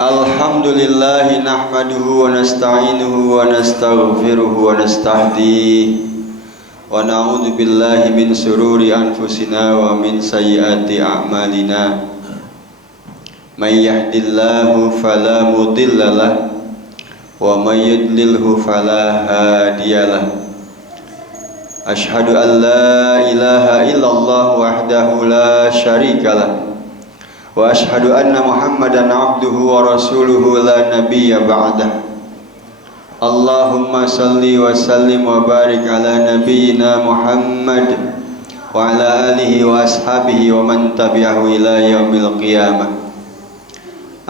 Alhamdulillahi nahmaduhu wa nasta'inuhu wa nastaghfiruhu wa nastahdihi wa na'udzu billahi min sururi anfusina wa min sayyiati a'malina. May yahdihillahu fala mudhillalah wa may yudlilhu fala hadiyalah. Asyhadu an la ilaha illallah wahdahu la syarikalah wa asyhadu anna Muhammadan abduhu wa rasuluhu la nabiyya ba'dah. Allahumma salli wa sallim wa barik ala nabiyyina Muhammad wa ala alihi wa ashabihi wa man tabi'ahu ila yaumil qiyamah.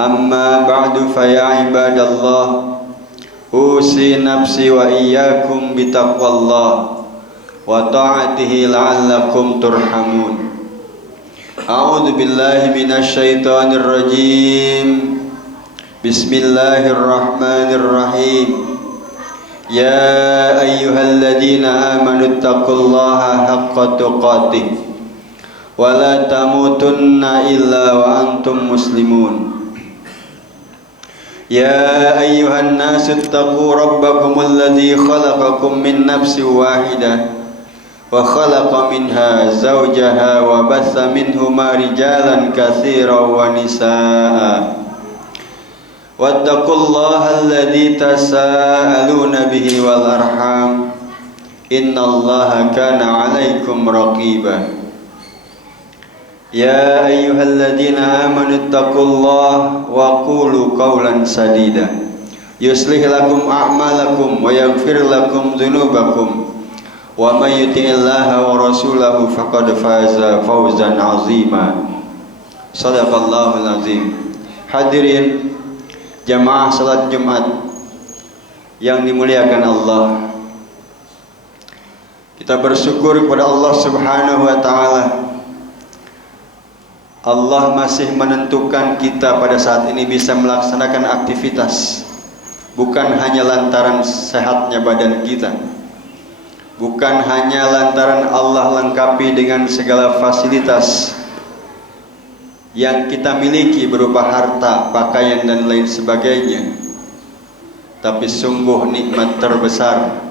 Amma ba'du fa ya ibadallah, usi nafsi wa iyyakum bitaqwallah wa ta'atihi la'allakum turhamun. A'udzu billahi minasy syaithanir rajim. Bismillahirrahmanirrahim. Ya ayyuhalladzina amanu taqullaha haqqa tuqatih wa la tamutunna illa wa antum muslimun. Ya ayyuhan nasu taqu rabbakumul ladzi khalaqakum min nafsin wahidah wa khalaqa minha zawjaha wa batha minhuma rijalan katsiran wa nisaa. Wattaqullaha alladzi tasaaluna bihi wal arham innallaha kana 'alaikum raqiba. Ya ayyuhalladzina amanu taqullaha wa qulu qawlan sadida yuslih lakum a'malakum wa yaghfir lakum dzunubakum wa may yuti'illaha wa rasulahu faqad faza fawzan 'azima. Shadaqallahul azim. Hadirin jamaah salat Jumat yang dimuliakan Allah, kita bersyukur kepada Allah Subhanahu wa taala. Allah masih menentukan kita pada saat ini bisa melaksanakan aktivitas, bukan hanya lantaran sehatnya badan kita, bukan hanya lantaran Allah lengkapi dengan segala fasilitas yang kita miliki berupa harta, pakaian dan lain sebagainya, tapi sungguh nikmat terbesar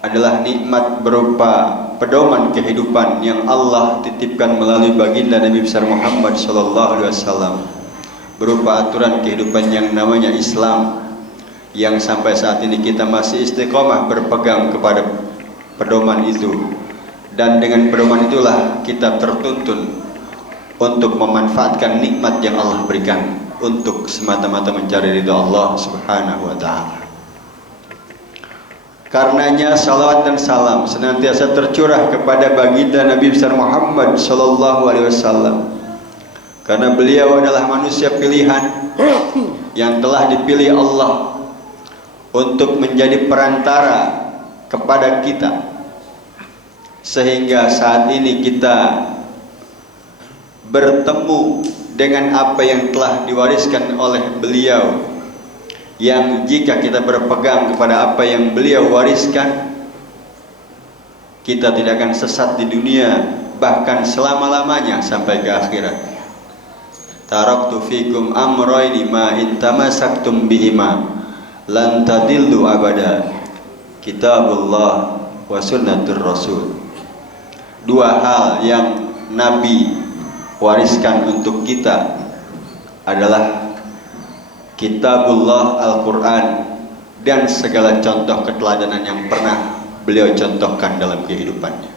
adalah nikmat berupa pedoman kehidupan yang Allah titipkan melalui baginda Nabi besar Muhammad sallallahu alaihi wasallam, berupa aturan kehidupan yang namanya Islam, yang sampai saat ini kita masih istiqomah berpegang kepada pedoman itu, dan dengan pedoman itulah kita tertuntun untuk memanfaatkan nikmat yang Allah berikan untuk semata-mata mencari ridha Allah Subhanahu wa taala. Karenanya salawat dan salam senantiasa tercurah kepada baginda Nabi besar Muhammad sallallahu alaihi wasallam, karena beliau adalah manusia pilihan yang telah dipilih Allah untuk menjadi perantara kepada kita, sehingga saat ini kita bertemu dengan apa yang telah diwariskan oleh beliau, yang jika kita berpegang kepada apa yang beliau wariskan, kita tidak akan sesat di dunia, bahkan selama-lamanya sampai ke akhirat. Taraktu fikum amrayni ma in tamassaktum bihima lan tadillu abada, kitabullah wa sunnatur rasul. Dua hal yang Nabi wariskan untuk kita adalah Kitabullah Al-Quran dan segala contoh keteladanan yang pernah beliau contohkan dalam kehidupannya.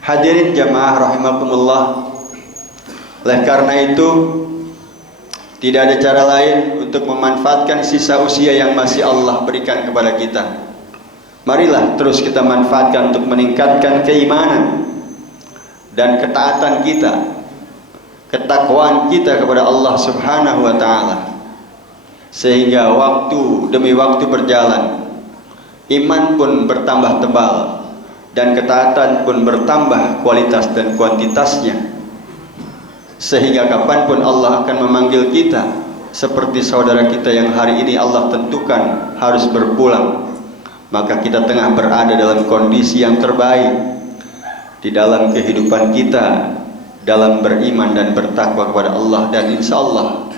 Hadirin jamaah rahimakumullah, oleh karena itu tidak ada cara lain untuk memanfaatkan sisa usia yang masih Allah berikan kepada kita. Marilah terus kita manfaatkan untuk meningkatkan keimanan dan ketaatan kita, ketakwaan kita kepada Allah Subhanahu wa taala, sehingga waktu demi waktu berjalan, iman pun bertambah tebal dan ketaatan pun bertambah kualitas dan kuantitasnya, sehingga kapanpun Allah akan memanggil kita, seperti saudara kita yang hari ini Allah tentukan harus berpulang, maka kita tengah berada dalam kondisi yang terbaik di dalam kehidupan kita, dalam beriman dan bertakwa kepada Allah, dan insya Allah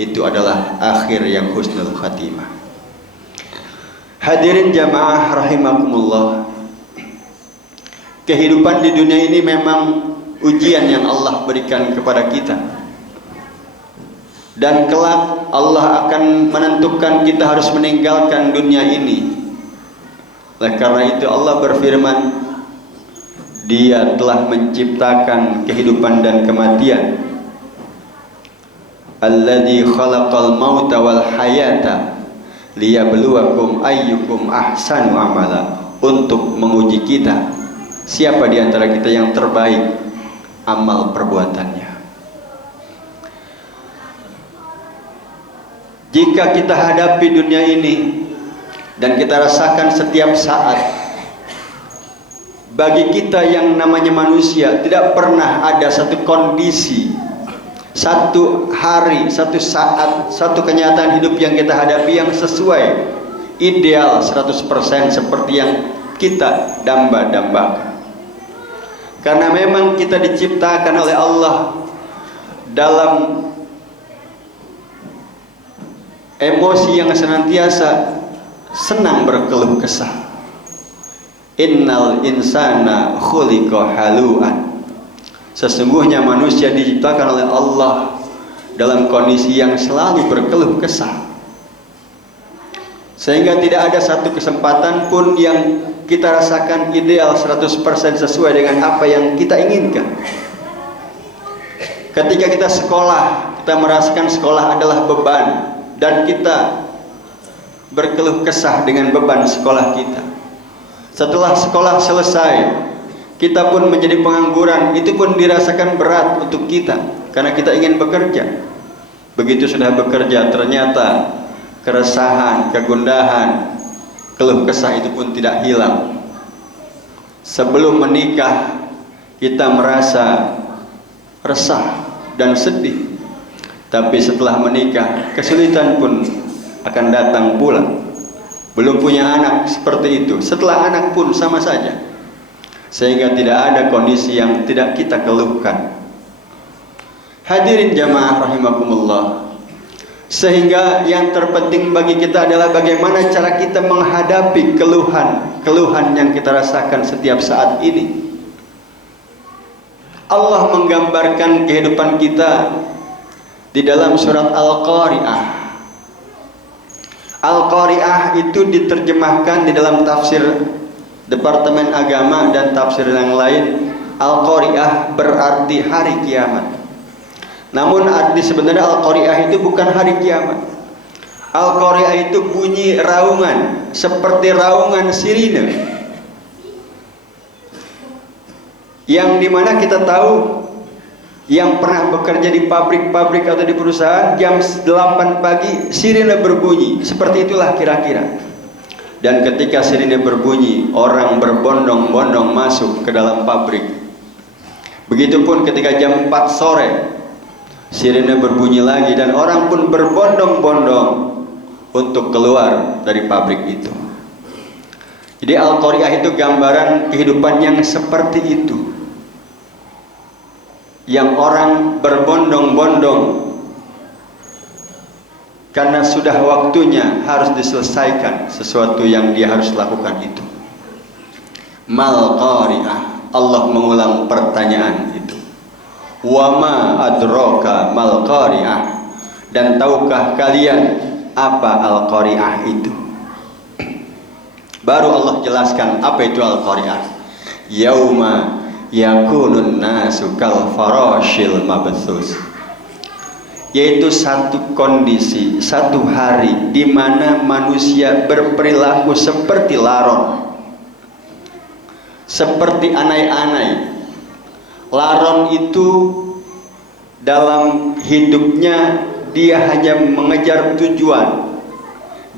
itu adalah akhir yang husnul khatimah. Hadirin jamaah rahimakumullah, kehidupan di dunia ini memang ujian yang Allah berikan kepada kita, dan kelak Allah akan menentukan kita harus meninggalkan dunia ini. Oleh karena itu Allah berfirman, Dia telah menciptakan kehidupan dan kematian. Alladzi khalaqal mauta wal hayata liyabluwakum ayyukum ahsanu amala, untuk menguji kita siapa di antara kita yang terbaik amal perbuatannya. Jika kita hadapi dunia ini dan kita rasakan setiap saat, bagi kita yang namanya manusia tidak pernah ada satu kondisi, satu hari, satu saat, satu kenyataan hidup yang kita hadapi yang sesuai ideal 100% seperti yang kita damba-dambakan. Karena memang kita diciptakan oleh Allah dalam emosi yang senantiasa senang berkeluh kesah. Innal insana khuliqa haluan. Sesungguhnya manusia diciptakan oleh Allah dalam kondisi yang selalu berkeluh kesah, sehingga tidak ada satu kesempatan pun yang kita rasakan ideal 100% sesuai dengan apa yang kita inginkan. Ketika kita sekolah, kita merasakan sekolah adalah beban, dan kita berkeluh kesah dengan beban sekolah kita. Setelah sekolah selesai, kita pun menjadi pengangguran, itu pun dirasakan berat untuk kita karena kita ingin bekerja. Begitu sudah bekerja, ternyata keresahan, kegundahan, keluh kesah itu pun tidak hilang. Sebelum menikah, kita merasa resah dan sedih, tapi setelah menikah, kesulitan pun akan datang pula. Belum punya anak seperti itu, setelah anak pun sama saja. Sehingga tidak ada kondisi yang tidak kita keluhkan. Hadirin jamaah rahimakumullah, sehingga yang terpenting bagi kita adalah bagaimana cara kita menghadapi keluhan yang kita rasakan setiap saat ini. Allah menggambarkan kehidupan kita di dalam surat Al-Qari'ah. Al-Qari'ah itu diterjemahkan di dalam tafsir Departemen Agama dan tafsir yang lain, Al-Qari'ah berarti hari kiamat. Namun arti sebenarnya Al-Qari'ah itu bukan hari kiamat. Al-Qari'ah itu bunyi raungan, seperti raungan sirine, yang dimana kita tahu, yang pernah bekerja di pabrik-pabrik atau di perusahaan, jam 8 pagi sirine berbunyi, seperti itulah kira-kira. Dan ketika sirine berbunyi, orang berbondong-bondong masuk ke dalam pabrik. Begitupun ketika jam 4 sore sirine berbunyi lagi, dan orang pun berbondong-bondong untuk keluar dari pabrik itu. Jadi Al-Qari'ah itu gambaran kehidupan yang seperti itu, yang orang berbondong-bondong karena sudah waktunya harus diselesaikan sesuatu yang dia harus lakukan itu. Mal qari'ah, Allah mengulang pertanyaan itu. Wa ma adraka mal qari'ah, dan tahukah kalian apa al-qari'ah itu? Baru Allah jelaskan apa itu al-qari'ah. Yauma yakunun nasu kal farashil mabthus, yaitu satu kondisi, satu hari di mana manusia berperilaku seperti laron, seperti anai-anai. Laron itu dalam hidupnya dia hanya mengejar tujuan,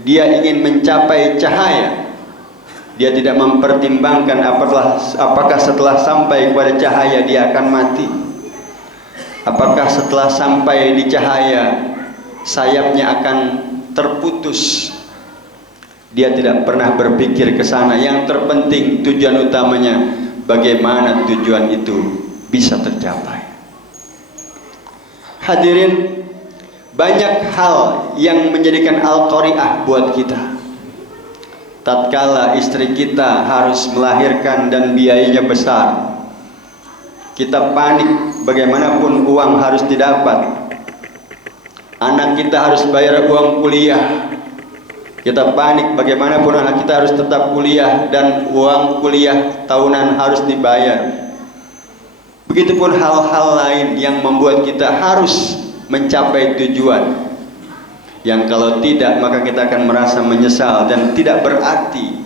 dia ingin mencapai cahaya. Dia tidak mempertimbangkan apakah setelah sampai kepada cahaya dia akan mati, apakah setelah sampai di cahaya sayapnya akan terputus. Dia tidak pernah berpikir ke sana. Yang terpenting, tujuan utamanya bagaimana tujuan itu bisa tercapai. Hadirin, banyak hal yang menjadikan al-qari'ah buat kita. Tatkala istri kita harus melahirkan dan biayanya besar, kita panik bagaimanapun uang harus didapat. Anak kita harus bayar uang kuliah, kita panik bagaimanapun anak kita harus tetap kuliah dan uang kuliah tahunan harus dibayar. Begitupun hal-hal lain yang membuat kita harus mencapai tujuan, yang kalau tidak maka kita akan merasa menyesal dan tidak berarti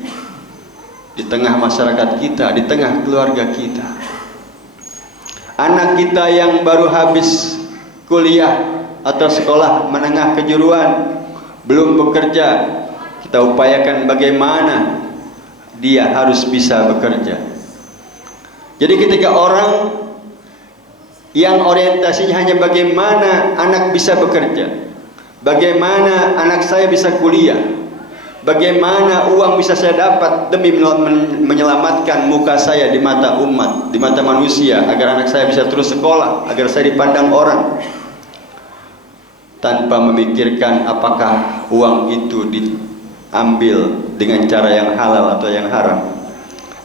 di tengah masyarakat kita, di tengah keluarga kita. Anak kita yang baru habis kuliah atau sekolah menengah kejuruan, belum bekerja, kita upayakan bagaimana dia harus bisa bekerja. Jadi ketika orang yang orientasinya hanya bagaimana anak bisa bekerja, bagaimana anak saya bisa kuliah, bagaimana uang bisa saya dapat demi menyelamatkan muka saya di mata umat, di mata manusia, agar anak saya bisa terus sekolah, agar saya dipandang orang, tanpa memikirkan apakah uang itu diambil dengan cara yang halal atau yang haram,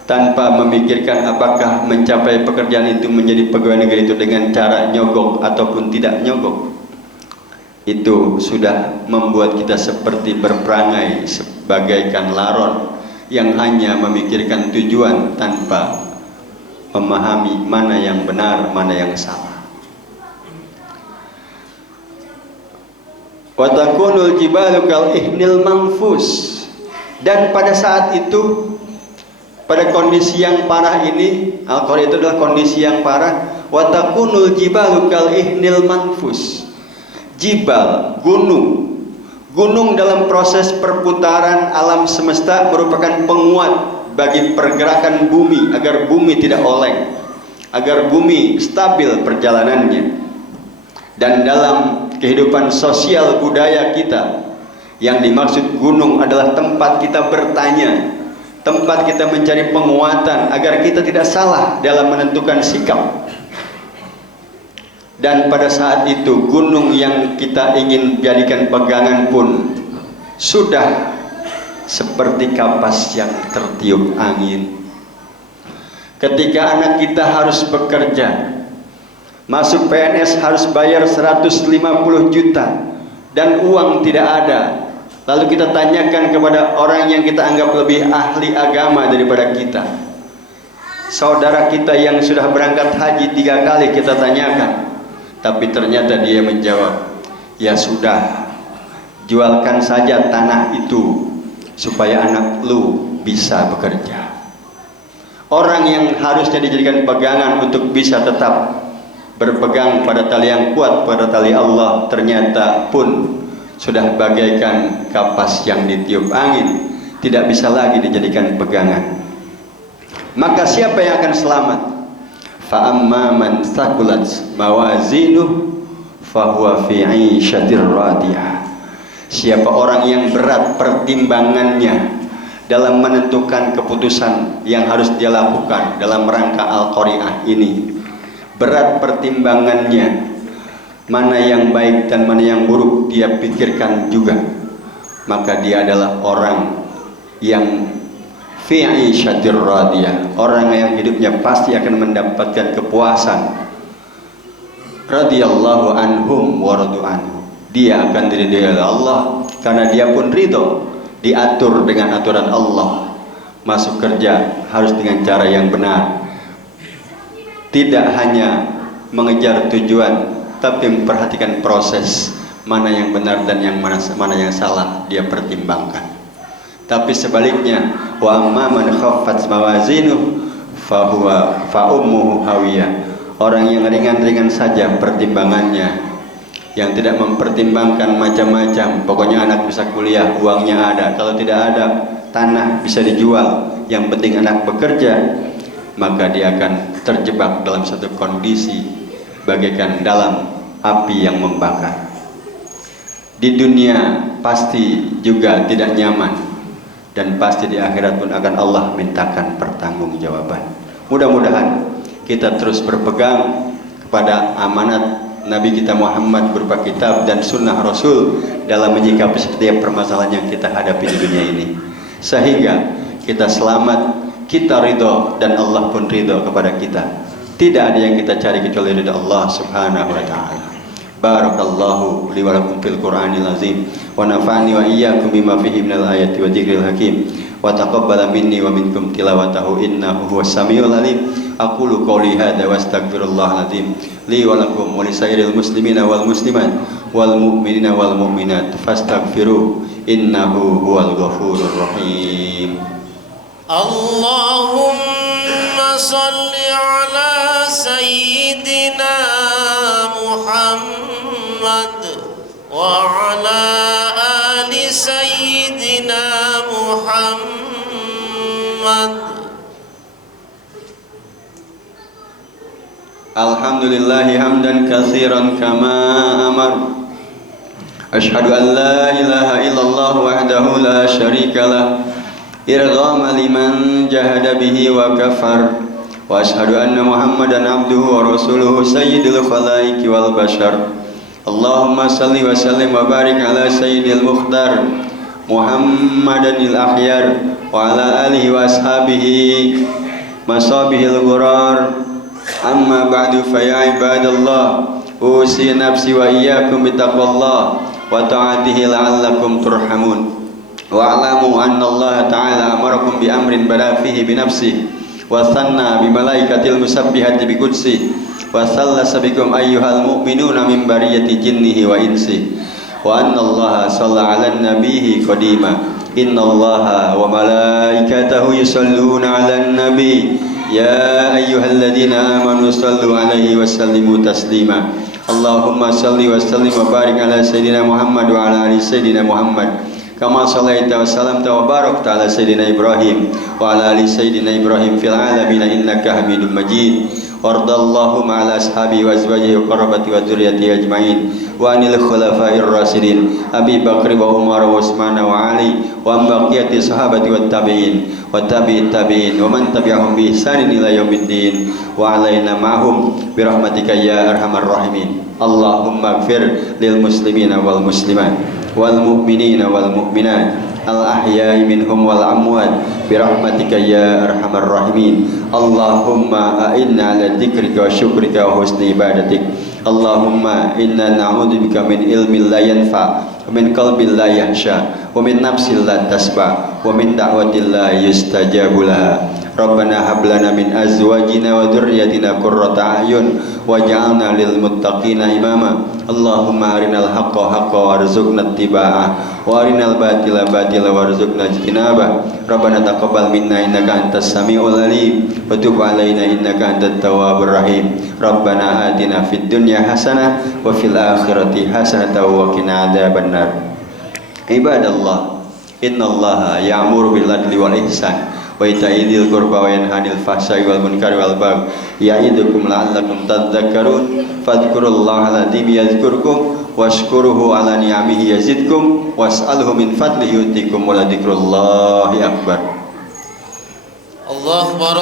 tanpa memikirkan apakah mencapai pekerjaan itu menjadi pegawai negeri itu dengan cara nyogok ataupun tidak nyogok. Itu sudah membuat kita seperti berperangai sebagaikan laron yang hanya memikirkan tujuan tanpa memahami mana yang benar, mana yang salah. Wa takunul jibalu kal ihnil manfus. Dan pada saat itu, pada kondisi yang parah ini, Al-Qari'ah itu adalah kondisi yang parah. Wa takunul jibalu kal ihnil manfus. Jibal, gunung dalam proses perputaran alam semesta merupakan penguat bagi pergerakan bumi, agar bumi tidak oleng, agar bumi stabil perjalanannya. Dan dalam kehidupan sosial budaya kita, yang dimaksud gunung adalah tempat kita bertanya, tempat kita mencari penguatan agar kita tidak salah dalam menentukan sikap. Dan pada saat itu gunung yang kita ingin jadikan pegangan pun sudah seperti kapas yang tertiup angin. Ketika anak kita harus bekerja, masuk PNS harus bayar 150 juta dan uang tidak ada, lalu kita tanyakan kepada orang yang kita anggap lebih ahli agama daripada kita, saudara kita yang sudah berangkat haji 3 kali, kita tanyakan, tapi ternyata dia menjawab, ya sudah, jualkan saja tanah itu supaya anak lu bisa bekerja. Orang yang harusnya dijadikan pegangan untuk bisa tetap berpegang pada tali yang kuat, pada tali Allah, ternyata pun sudah bagaikan kapas yang ditiup angin, tidak bisa lagi dijadikan pegangan. Maka siapa yang akan selamat? Fa amma man thaqulat mawazinuh fahuwa fi 'ishatir radiyah. Siapa orang yang berat pertimbangannya dalam menentukan keputusan yang harus dia lakukan dalam rangka Al-Qari'ah ini, berat pertimbangannya, mana yang baik dan mana yang buruk dia pikirkan juga, maka dia adalah orang yang fi 'ishatir radiyah, orang yang hidupnya pasti akan mendapatkan kepuasan. Radhiyallahu anhum wa radu anhu. Dia akan diridhai oleh Allah karena dia pun ridho, diatur dengan aturan Allah. Masuk kerja harus dengan cara yang benar, tidak hanya mengejar tujuan, tapi memperhatikan proses, mana yang benar dan yang mana yang salah dia pertimbangkan. Tapi sebaliknya, wa amma man khaffat mawazinuh fahuwa fa ummuhu hawiyah. Orang yang ringan-ringan saja pertimbangannya, yang tidak mempertimbangkan macam-macam, pokoknya anak bisa kuliah, uangnya ada, kalau tidak ada tanah bisa dijual, yang penting anak bekerja, maka dia akan terjebak dalam satu kondisi bagaikan dalam api yang membakar. Di dunia pasti juga tidak nyaman, dan pasti di akhirat pun akan Allah mintakan pertanggungjawaban. Mudah-mudahan kita terus berpegang kepada amanat Nabi kita Muhammad berupa kitab dan sunnah Rasul dalam menyikapi setiap permasalahan yang kita hadapi di dunia ini, sehingga kita selamat, kita ridho, dan Allah pun ridho kepada kita. Tidak ada yang kita cari kecuali ridho Allah subhanahu wa ta'ala. Barakallahu li wa lakum fil Qur'anil azim wa nafa'ani wa iyyakum bima fihi minal ayati wa dzikril hakim wa taqabbala minni wa minkum tilawatahu innahu huwas samiul alim. Aqulu qawli hadza wa astaghfirullahal azim li wa lakum wa lisairil muslimina wal muslimat wal mu'minina wal mu'minat fastaghfiruh innahu huwal ghafurur rahim. Allahumma salli ala sayyidina Muhammad wa ala ali sayyidina Muhammad. Alhamdulillahi hamdan katsiran kama amar. Asyhadu an la ilaha illallah wahdahu la syarikalah irghama liman jahada bihi wa kafar. Wa asyhadu anna Muhammadan abduhu wa rasuluhu sayyidil khalaiqi wal bashar. Allahumma salli wa sallim wa barik ala sayyidil mukhtar Muhammadanil akhyar wa ala alihi wa ashabihi masabihil ghurar. Amma ba'du fa ya ibadallah, usi nafsi wa iyyakum bittaqwallah wa ta'atihi la'allakum turhamun. Wa'lamu anna Allah ta'ala amarakum bi amrin bada fihi bi nafsihi wa thanna bi malaikatil musabbihati bi qudsihi wa sallasa bikum ayyuhal mu'minuna min bariyati jinnihi wa insihi wa anna Allah shalla 'alan nabiyhi qadima. Inna Allah wa malaikatahu yusalluna 'alan nabiy ya ayyuhalladzina amanu sallu 'alaihi wa sallimu taslima. Allahumma salli wa sallim wa barik ala sayyidina Muhammad wa ala ali sayyidina Muhammad kama sallaita wa sallamta wa barakta ala sayyidina Ibrahim wa ala ali sayyidina Ibrahim fil alamin innaka Hamidum Majid. Wardallahu ma'ala ashabi wa azwajihi wa qarabati wa dzurriyyati ajmain wa anil khulafa'ir rasyidin Abi Bakr wa Umar wa Utsman wa Ali wa baqiyati sahabati wat tabi'in wa tabi'it tabi'in wa man tabi'ahum bi ihsanin ila yaumiddin wa alaina ma'hum bi rahmatika ya arhamar rahimin. Allahumma ighfir lil muslimina wal muslimat wal mu'minina wal mu'minat al-ahya'i minhum wal amwat bi rahmatika ya arhamar rahimin. Allahumma a'inna ala dzikrika wa syukrika wa husni ibadatik. Allahumma inna na'udzubika min ilmin la yanfa wa min qalbin la yahsha wa min nafsin la tasba wa min da'watin la yustajabu laha. Rabbana hab lana min azwajina wa dzurriyyatina qurrata a'yun waj'alna lil muttaqina imama. Allahumma arinal haqqa haqqan warzuqna ittiba'ah wa arinal batila batila warzuqna ijtinabah. Rabbana taqabbal minna innaka antas samiul alim wa tub alaina innaka antat tawwabur rahim. Rabbana atina fid dunya hasanah wa fil akhirati hasanah wa qina adzabannar. Ibadallah, innallaha ya'muru bil adli wal ihsan wa ita'i dzil qurba wa yanha 'anil fahsya'i wal munkari wal baghi ya'idukum la'allakum tadhakkarun. Fadhkurullaha al-'azim yadhkurkum washkuruhu 'ala ni'amihi yazidkum was'alhu min fadlihi yu'tikum wa la dzikrullahi akbar. Allah